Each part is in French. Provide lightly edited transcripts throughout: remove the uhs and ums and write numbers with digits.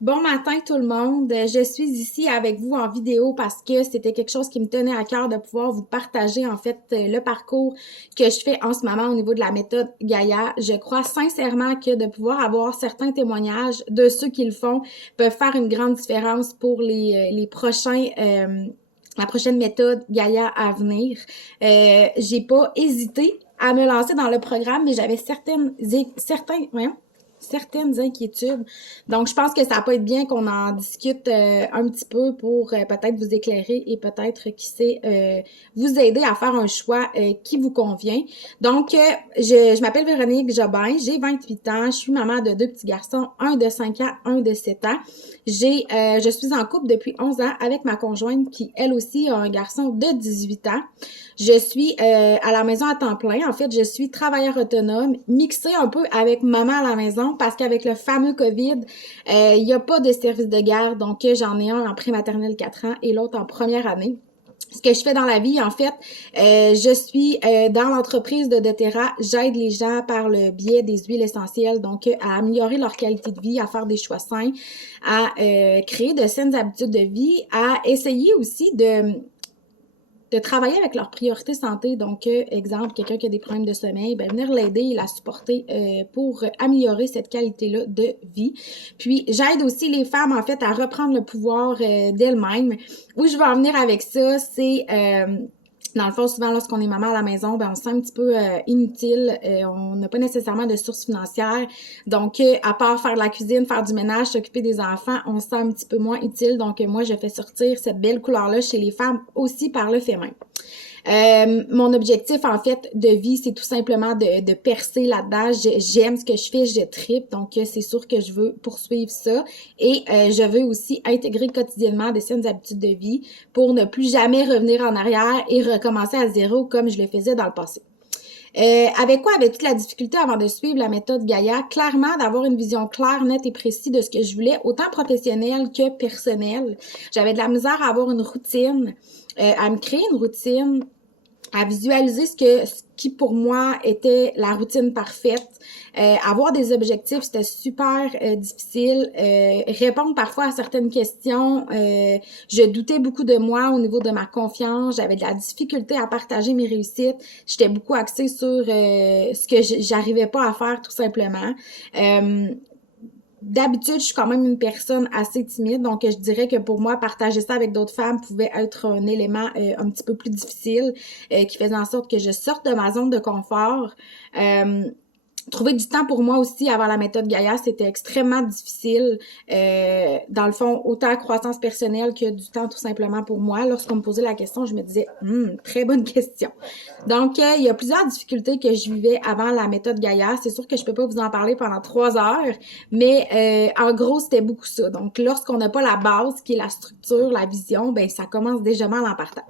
Bon matin tout le monde, je suis ici avec vous en vidéo parce que c'était quelque chose qui me tenait à cœur de pouvoir vous partager en fait le parcours que je fais en ce moment au niveau de la méthode Gaïa. Je crois sincèrement que de pouvoir avoir certains témoignages de ceux qui le font peuvent faire une grande différence pour les prochains la prochaine méthode Gaïa à venir. J'ai pas hésité à me lancer dans le programme, mais j'avais certaines inquiétudes. Donc, je pense que ça peut être bien qu'on en discute un petit peu pour peut-être vous éclairer et peut-être, qui sait, vous aider à faire un choix qui vous convient. Donc, je m'appelle Véronique Jobin, j'ai 28 ans, je suis maman de deux petits garçons, un de 5 ans, un de 7 ans. Je suis en couple depuis 11 ans avec ma conjointe qui, elle aussi, a un garçon de 18 ans. Je suis à la maison à temps plein. En fait, je suis travailleur autonome, mixé un peu avec maman à la maison parce qu'avec le fameux COVID, il n'y a pas de service de garde. Donc, j'en ai un en prématernelle 4 ans et l'autre en première année. Ce que je fais dans la vie, en fait, je suis dans l'entreprise de doTERRA. J'aide les gens par le biais des huiles essentielles, donc à améliorer leur qualité de vie, à faire des choix sains, à créer de saines habitudes de vie, à essayer aussi de travailler avec leurs priorités santé. Donc, exemple, quelqu'un qui a des problèmes de sommeil, ben, venir l'aider et la supporter pour améliorer cette qualité-là de vie. Puis, j'aide aussi les femmes, en fait, à reprendre le pouvoir d'elles-mêmes. Où je veux en venir avec ça, c'est... dans le fond, souvent, lorsqu'on est maman à la maison, ben on se sent un petit peu inutile. On n'a pas nécessairement de sources financières. Donc, à part faire de la cuisine, faire du ménage, s'occuper des enfants, on se sent un petit peu moins utile. Donc, moi, je fais sortir cette belle couleur-là chez les femmes aussi par le fait même. Mon objectif, en fait, de vie, c'est tout simplement de percer là-dedans. J'aime ce que je fais, je tripe, donc c'est sûr que je veux poursuivre ça. Et je veux aussi intégrer quotidiennement des saines habitudes de vie pour ne plus jamais revenir en arrière et recommencer à zéro comme je le faisais dans le passé. Avec quoi avait toute la difficulté avant de suivre la méthode Gaïa? Clairement, d'avoir une vision claire, nette et précise de ce que je voulais, autant professionnelle que personnelle. J'avais de la misère à avoir une routine, à me créer une routine, à visualiser ce qui pour moi était la routine parfaite. Avoir des objectifs, c'était super difficile. Répondre parfois à certaines questions, je doutais beaucoup de moi au niveau de ma confiance. J'avais de la difficulté à partager mes réussites. J'étais beaucoup axée sur ce que j'arrivais pas à faire tout simplement. D'habitude, je suis quand même une personne assez timide, donc je dirais que pour moi, partager ça avec d'autres femmes pouvait être un élément un petit peu plus difficile, qui faisait en sorte que je sorte de ma zone de confort. Trouver du temps pour moi aussi avant la méthode Gaïa, c'était extrêmement difficile. Dans le fond, autant croissance personnelle que du temps tout simplement pour moi. Lorsqu'on me posait la question, je me disais, très bonne question. Donc, il y a plusieurs difficultés que je vivais avant la méthode Gaïa. C'est sûr que je peux pas vous en parler pendant 3 heures, mais en gros, c'était beaucoup ça. Donc, lorsqu'on n'a pas la base, qui est la structure, la vision, ben ça commence déjà mal en partant.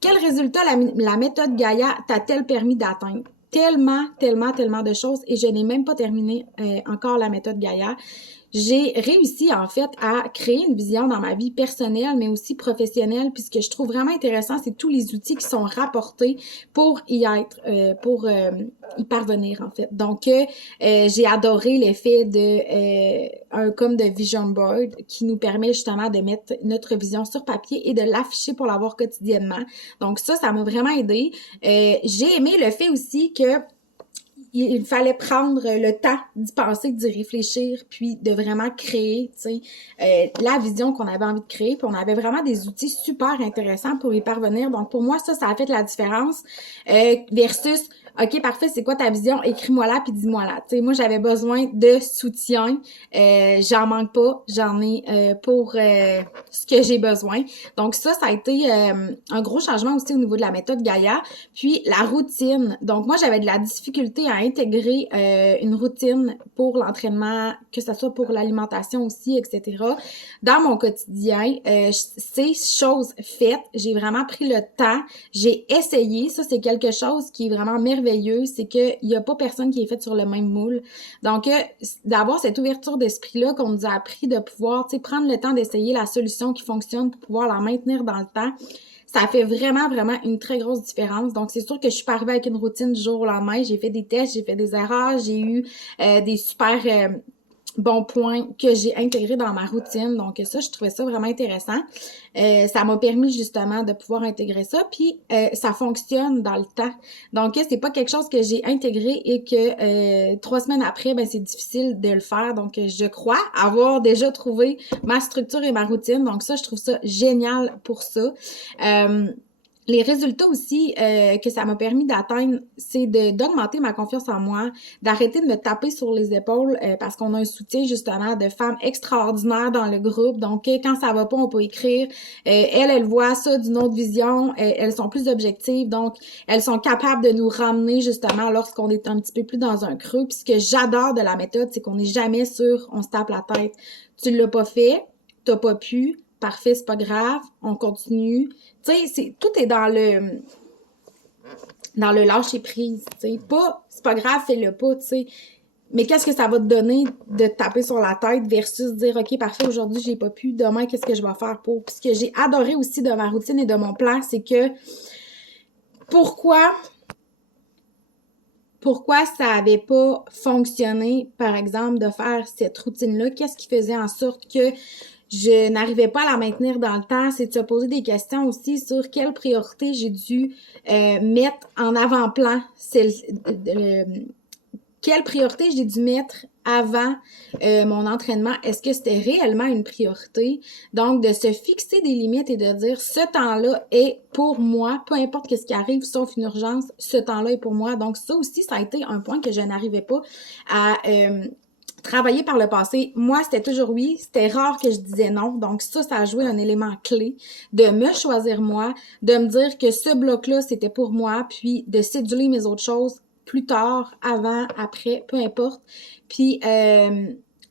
Quel résultat la méthode Gaïa t'a-t-elle permis d'atteindre? Tellement de choses et je n'ai même pas terminé encore la méthode Gaïa. J'ai réussi en fait à créer une vision dans ma vie personnelle mais aussi professionnelle. Puis ce que je trouve vraiment intéressant, c'est tous les outils qui sont rapportés pour y être, pour y parvenir en fait. Donc j'ai adoré l'effet de un comme de vision board qui nous permet justement de mettre notre vision sur papier et de l'afficher pour l'avoir quotidiennement. Donc ça m'a vraiment aidé. J'ai aimé le fait aussi que il fallait prendre le temps d'y penser, d'y réfléchir, puis de vraiment créer, tu sais, la vision qu'on avait envie de créer. Puis on avait vraiment des outils super intéressants pour y parvenir. Donc pour moi, ça a fait la différence versus OK, parfait, c'est quoi ta vision? Écris-moi là puis dis-moi là. Tu sais, moi, j'avais besoin de soutien. J'en manque pas. J'en ai pour ce que j'ai besoin. Donc ça a été un gros changement aussi au niveau de la méthode Gaïa. Puis la routine. Donc moi, j'avais de la difficulté à intégrer une routine pour l'entraînement, que ce soit pour l'alimentation aussi, etc. Dans mon quotidien, c'est chose faite. J'ai vraiment pris le temps. J'ai essayé. Ça, c'est quelque chose qui est vraiment merveilleux. C'est qu'il n'y a pas personne qui est fait sur le même moule. Donc, d'avoir cette ouverture d'esprit-là qu'on nous a appris de pouvoir, tu sais, prendre le temps d'essayer la solution qui fonctionne pour pouvoir la maintenir dans le temps, ça fait vraiment une très grosse différence. Donc, c'est sûr que je suis pas arrivée avec une routine du jour au lendemain. J'ai fait des tests, j'ai fait des erreurs, j'ai eu des super bons points que j'ai intégrés dans ma routine. Donc ça, je trouvais ça vraiment intéressant. Ça m'a permis justement de pouvoir intégrer ça. Puis ça fonctionne dans le temps. Donc c'est pas quelque chose que j'ai intégré et que 3 semaines après, ben c'est difficile de le faire. Donc je crois avoir déjà trouvé ma structure et ma routine. Donc ça, je trouve ça génial pour ça. Les résultats aussi que ça m'a permis d'atteindre, c'est d'augmenter ma confiance en moi, d'arrêter de me taper sur les épaules parce qu'on a un soutien justement de femmes extraordinaires dans le groupe. Donc quand ça va pas, on peut écrire. Elles voient ça d'une autre vision. Elles sont plus objectives, donc elles sont capables de nous ramener justement lorsqu'on est un petit peu plus dans un creux. Puis ce que j'adore de la méthode, c'est qu'on n'est jamais sûr, on se tape la tête. Tu l'as pas fait, t'as pas pu. Parfait, c'est pas grave, on continue. Tu sais, tout est dans le lâcher prise, tu sais. Pas, c'est pas grave, fais-le pas, tu sais. Mais qu'est-ce que ça va te donner de te taper sur la tête versus dire, OK, parfait, aujourd'hui, j'ai pas pu, demain, qu'est-ce que je vais faire pour? Puis ce que j'ai adoré aussi de ma routine et de mon plan, c'est que pourquoi ça avait pas fonctionné, par exemple, de faire cette routine-là? Qu'est-ce qui faisait en sorte que je n'arrivais pas à la maintenir dans le temps? C'est de se poser des questions aussi sur quelle priorité j'ai dû mettre en avant-plan. Quelle priorité j'ai dû mettre avant mon entraînement? Est-ce que c'était réellement une priorité? Donc, de se fixer des limites et de dire, ce temps-là est pour moi, peu importe ce qui arrive, sauf une urgence, ce temps-là est pour moi. Donc, ça aussi, ça a été un point que je n'arrivais pas à travailler par le passé. Moi, c'était toujours oui. C'était rare que je disais non. Donc, ça a joué un élément clé de me choisir moi, de me dire que ce bloc-là, c'était pour moi, puis de céduler mes autres choses plus tard, avant, après, peu importe. Puis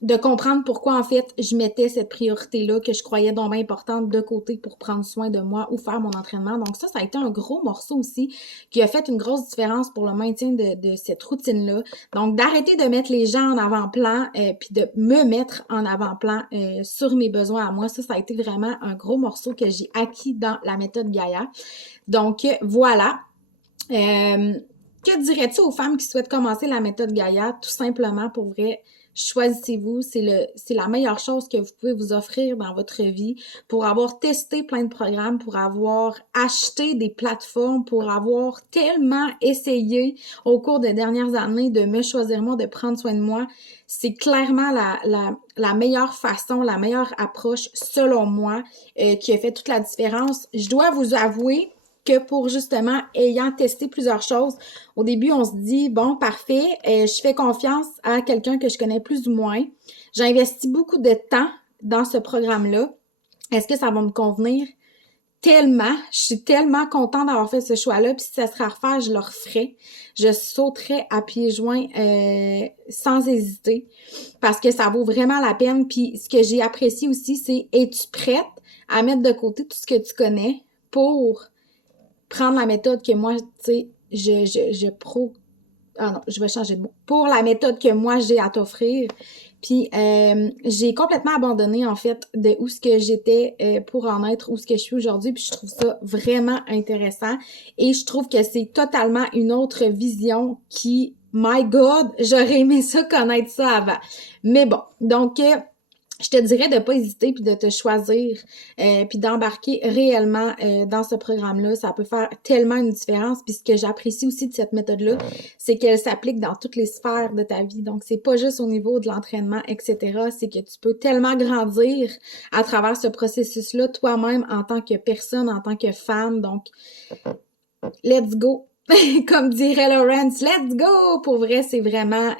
de comprendre pourquoi, en fait, je mettais cette priorité-là que je croyais donc bien importante de côté pour prendre soin de moi ou faire mon entraînement. Donc ça a été un gros morceau aussi qui a fait une grosse différence pour le maintien de cette routine-là. Donc d'arrêter de mettre les gens en avant-plan puis de me mettre en avant-plan sur mes besoins à moi. Ça a été vraiment un gros morceau que j'ai acquis dans la méthode Gaïa. Donc voilà. Que dirais-tu aux femmes qui souhaitent commencer la méthode Gaïa? Tout simplement, pour vrai, choisissez-vous. C'est la meilleure chose que vous pouvez vous offrir dans votre vie pour avoir testé plein de programmes, pour avoir acheté des plateformes, pour avoir tellement essayé au cours des dernières années de me choisir moi, de prendre soin de moi. C'est clairement la meilleure façon, la meilleure approche, selon moi, qui a fait toute la différence. Je dois vous avouer que pour justement, ayant testé plusieurs choses, au début, on se dit, bon, parfait, je fais confiance à quelqu'un que je connais plus ou moins. J'ai investi beaucoup de temps dans ce programme-là. Est-ce que ça va me convenir? Tellement, je suis tellement contente d'avoir fait ce choix-là, puis si ça serait à refaire, je le referais. Je sauterais à pieds joints sans hésiter, parce que ça vaut vraiment la peine. Puis ce que j'ai apprécié aussi, c'est, es-tu prête à mettre de côté tout ce que tu connais pour prendre la méthode que moi, tu sais, ah non, je vais changer de mot. Pour la méthode que moi, j'ai à t'offrir. Puis, j'ai complètement abandonné, en fait, de où ce que j'étais pour en être où ce que je suis aujourd'hui. Puis, je trouve ça vraiment intéressant. Et je trouve que c'est totalement une autre vision qui, my God, j'aurais aimé ça, connaître ça avant. Mais bon, donc... je te dirais de pas hésiter puis de te choisir puis d'embarquer réellement dans ce programme-là. Ça peut faire tellement une différence. Puis ce que j'apprécie aussi de cette méthode-là, c'est qu'elle s'applique dans toutes les sphères de ta vie. Donc, c'est pas juste au niveau de l'entraînement, etc. C'est que tu peux tellement grandir à travers ce processus-là toi-même en tant que personne, en tant que femme. Donc, let's go! Comme dirait Lawrence, let's go! Pour vrai, c'est vraiment...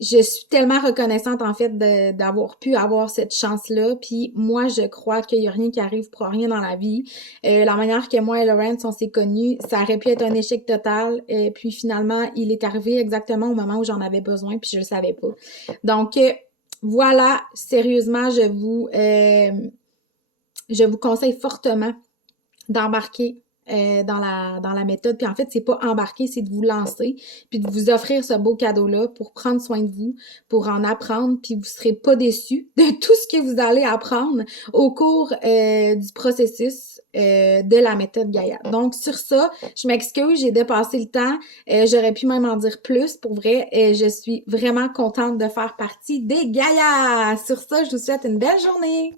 je suis tellement reconnaissante, en fait, d'avoir pu avoir cette chance-là. Puis moi, je crois qu'il y a rien qui arrive pour rien dans la vie. La manière que moi et Lawrence, on s'est connus, ça aurait pu être un échec total. Puis finalement, il est arrivé exactement au moment où j'en avais besoin, puis je le savais pas. Donc, voilà, sérieusement, je vous conseille fortement d'embarquer dans la méthode. Puis en fait, c'est pas embarquer, c'est de vous lancer, puis de vous offrir ce beau cadeau-là pour prendre soin de vous, pour en apprendre, puis vous serez pas déçus de tout ce que vous allez apprendre au cours du processus de la méthode Gaïa. Donc sur ça, je m'excuse, j'ai dépassé le temps. J'aurais pu même en dire plus. Pour vrai, je suis vraiment contente de faire partie des Gaïa. Sur ça, je vous souhaite une belle journée.